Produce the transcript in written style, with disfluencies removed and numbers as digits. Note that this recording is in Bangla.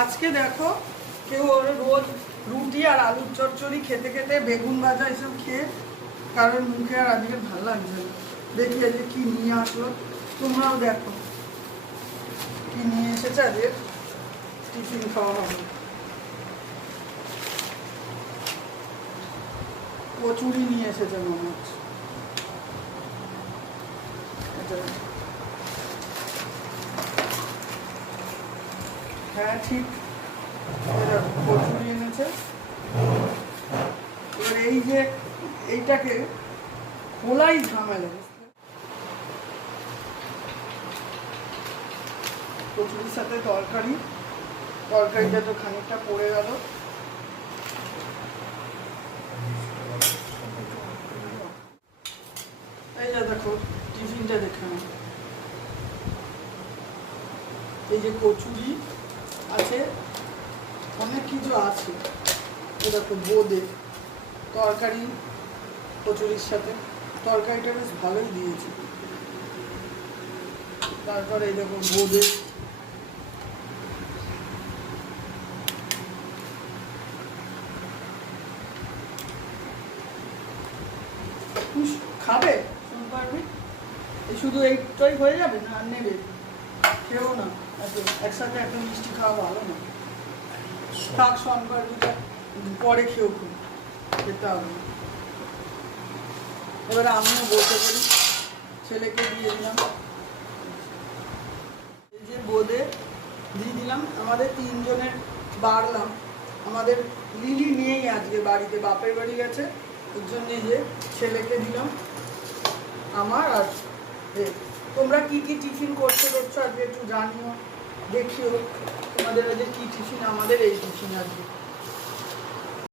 আজকে দেখো কেউ ওর রোজ রুটি আর আলুর চচ্চড়ি খেতে খেতে বেগুন ভাজা এসব খেয়ে কারোর মুখে আর আজকে ভালো লাগছে না। দেখি আজকে কি নিয়ে আসলো, তোমরাও দেখো কি নিয়ে এসেছে আজকে টিফিন খাওয়া হবে। কচুরি নিয়ে এসেছে মনে হচ্ছে। হ্যাঁ ঠিক, কচুরি এনেছে। এবার এই যে এইটাকে খোলাই ঝামেলা, কচুরির সাথে তরকারিটা তো খানিকটা পড়ে গেল। এই যে দেখো টিফিনটা দেখে নাও, এই যে কচুরি আছে, অনেক কিছু আছে। এই দেখো বোঁদে তরকারি, কচুরির সাথে তরকারিটা বেশ ভালোই দিয়েছে। তারপরে এই দেখো বোঁদে, খাবে পারবি? শুধু এইটাই হয়ে যাবে না আর নেবে? খেও না একসাথে একটা মিষ্টি খাওয়া ভালো না। থাক সোনপাপড়িটা পরে খেতে হবে। এবারে আমিও বলতে পারি, ছেলেকে দিয়ে দিলাম এই যে বোঁদে দিয়ে দিলাম। আমাদের তিনজনের বাড়লাম, আমাদের লিলি নিয়েই আজকে বাড়িতে, বাপের বাড়ি গেছে, ওর জন্য যে ছেলেকে দিলাম আমার। আর তোমরা কি কি টিফিন করছো আজকে একটু জানিও, দেখিও তোমাদের আজকে কি টিফিন। আমাদের এই টিফিন আজকে।